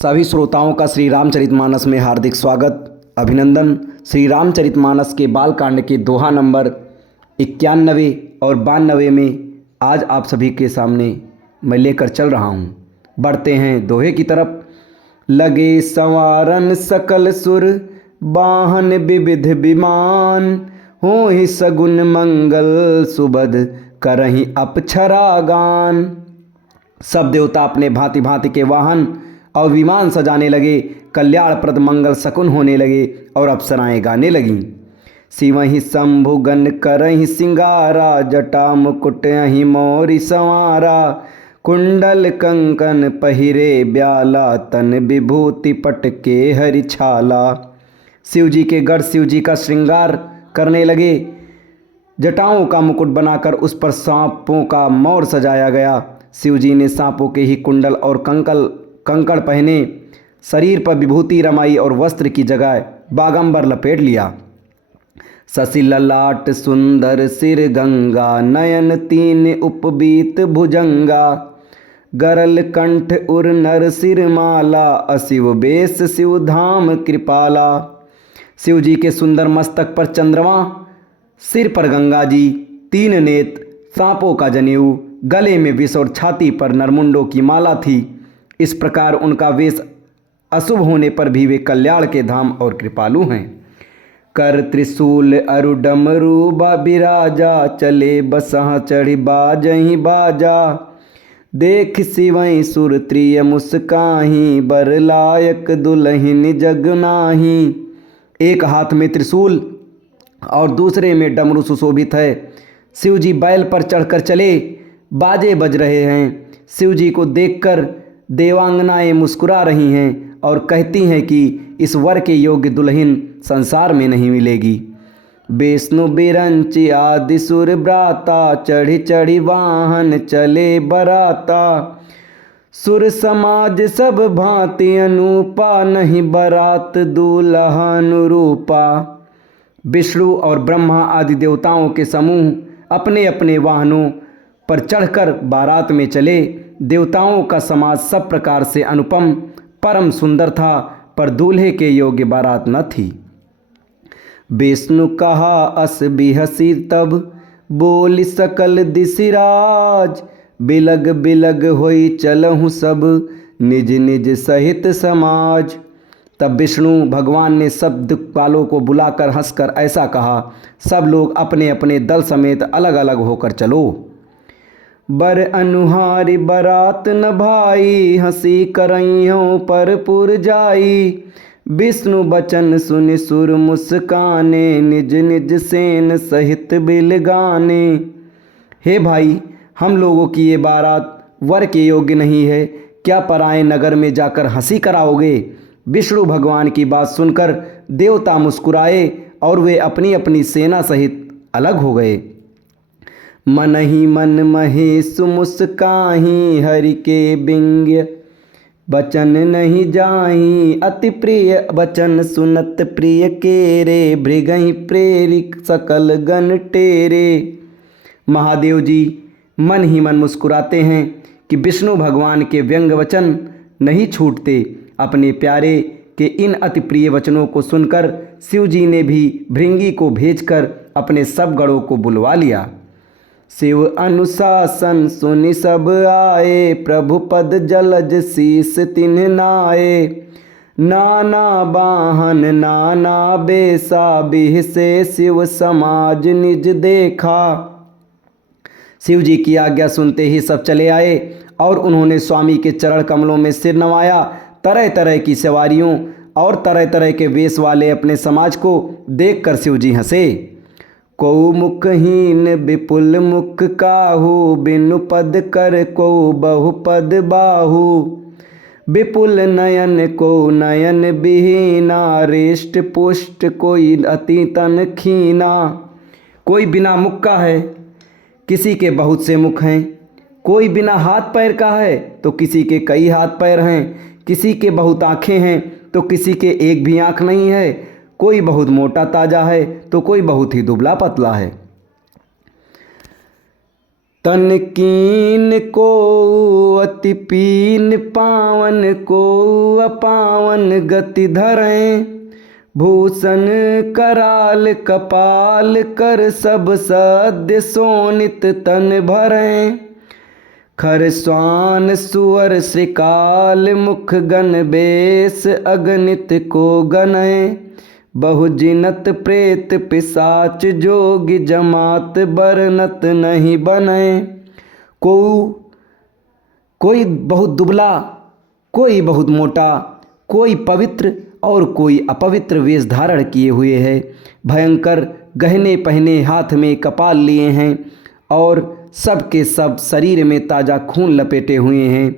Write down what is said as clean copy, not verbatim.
सभी श्रोताओं का श्री रामचरितमानस में हार्दिक स्वागत अभिनंदन। श्री रामचरितमानस के बालकांड के दोहा नंबर 91 और 92 में आज आप सभी के सामने मैं लेकर चल रहा हूँ। बढ़ते हैं दोहे की तरफ। लगे संवारन सकल सुर बाहन विविध विमान, हो ही सगुन मंगल सुबद करही अपछरा गान। सब देवता अपने भांति भांति के वाहन और विमान सजाने लगे, कल्याणप्रद मंगल शकुन होने लगे और अप्सराएं गाने लगीं। शिवहि शंभुगन करहि सिंगारा, जटा मुकुट अहि मोरि संवारा, कुंडल कंकन पहिरे ब्याला, तन विभूति पटके हरि छाला। शिव जी के गढ़ शिव जी का श्रृंगार करने लगे। जटाओं का मुकुट बनाकर उस पर सांपों का मोर सजाया गया। शिव जी ने सांपों के ही कुंडल और कंकड़ पहने, शरीर पर विभूति रमाई और वस्त्र की जगह बागंबर लपेट लिया। शशि ललाट सुंदर सिर गंगा, नयन तीन उपबीत भुजंगा, गरल कंठ उर नर सिर माला, अशिव बेश शिव धाम कृपाला। शिव जी के सुंदर मस्तक पर चंद्रमा, सिर पर गंगा जी, तीन नेत्र, सांपों का जनेऊ, गले में विष और छाती पर नरमुंडों की माला थी। इस प्रकार उनका वेश अशुभ होने पर भी वे कल्याण के धाम और कृपालु हैं। कर त्रिशूल अरु डमरू बिराजा, चले बसह चढ़ी बाजहि बाजा, देख शिवई सुर त्रिय मुस्काही, बर लायक दुल्हिन जग नाही। एक हाथ में त्रिशूल और दूसरे में डमरू सुशोभित है। शिव जी बैल पर चढ़कर चले, बाजे बज रहे हैं। शिव जी को देखकर देवांगनाएं मुस्कुरा रही हैं और कहती हैं कि इस वर के योग्य दुल्हन संसार में नहीं मिलेगी। विष्णु बिरंचि आदि सुर ब्राता, चढ़ी चढ़ी वाहन चले बराता, सुर समाज सब भांति अनूपा, नहीं बरात दूल्हा अनुरूपा। विष्णु और ब्रह्मा आदि देवताओं के समूह अपने अपने वाहनों पर चढ़कर बारात में चले। देवताओं का समाज सब प्रकार से अनुपम परम सुंदर था, पर दूल्हे के योग्य बारात न थी। विष्णु कहा अस बिहसी तब, बोली सकल दिसिराज, बिलग बिलग होई चलहु सब, निज निज सहित समाज। तब विष्णु भगवान ने सब दिक्पालों को बुलाकर हंसकर ऐसा कहा, सब लोग अपने अपने दल समेत अलग अलग होकर चलो। बर अनुहारी बरात न भाई, हंसी करइयों पर पुर जाई, विष्णु बचन सुनि सुर मुस्काने, निज निज सेन सहित बिल गाने। हे भाई, हम लोगों की ये बारात वर के योग्य नहीं है, क्या पराए नगर में जाकर हंसी कराओगे। विष्णु भगवान की बात सुनकर देवता मुस्कुराए और वे अपनी अपनी सेना सहित अलग हो गए। मन ही मन महेश मुस्काही, हरि के बिंग्य बचन नहीं जाही, अति प्रिय बचन सुनत प्रिय केरे, भृगहि प्रेरिक सकल गण टेरे। महादेव जी मन ही मन मुस्कुराते हैं कि विष्णु भगवान के व्यंग वचन नहीं छूटते। अपने प्यारे के इन अति प्रिय वचनों को सुनकर शिव जी ने भी भृंगी को भेजकर अपने सब गणों को बुलवा लिया। शिव अनुशासन सुनि सब आए, प्रभु पद जलज शीस तिन्ह नाए, नाना बाहन नाना बेसा, बिह से शिव समाज निज देखा। शिव जी की आज्ञा सुनते ही सब चले आए और उन्होंने स्वामी के चरण कमलों में सिर नवाया। तरह तरह की सवारियों और तरह तरह के वेश वाले अपने समाज को देखकर शिव जी हंसे। को मुखहीन विपुल मुख काहू, बिनु पद कर को बहुपद बाहू, विपुल नयन को नयन बिहीना, रिष्ट पुष्ट कोई अति तन खीना। कोई बिना मुख का है, किसी के बहुत से मुख हैं। कोई बिना हाथ पैर का है तो किसी के कई हाथ पैर हैं। किसी के बहुत आँखें हैं तो किसी के एक भी आँख नहीं है। कोई बहुत मोटा ताजा है तो कोई बहुत ही दुबला पतला है। तन कीन को अति पीन, पावन को अपावन गति धरें। भूषण कराल कपाल, कर सब सद्य सोनित तन भरें। खर श्वान सुअर श्रीकाल, मुख गण बेस अगणित को गणय। बहुजिनत प्रेत पिशाच, जोगी जमात बरनत नहीं बने। कोई बहुत दुबला, कोई बहुत मोटा, कोई पवित्र और कोई अपवित्र वेश धारण किए हुए है। भयंकर गहने पहने, हाथ में कपाल लिए हैं और सब के सब शरीर में ताज़ा खून लपेटे हुए हैं।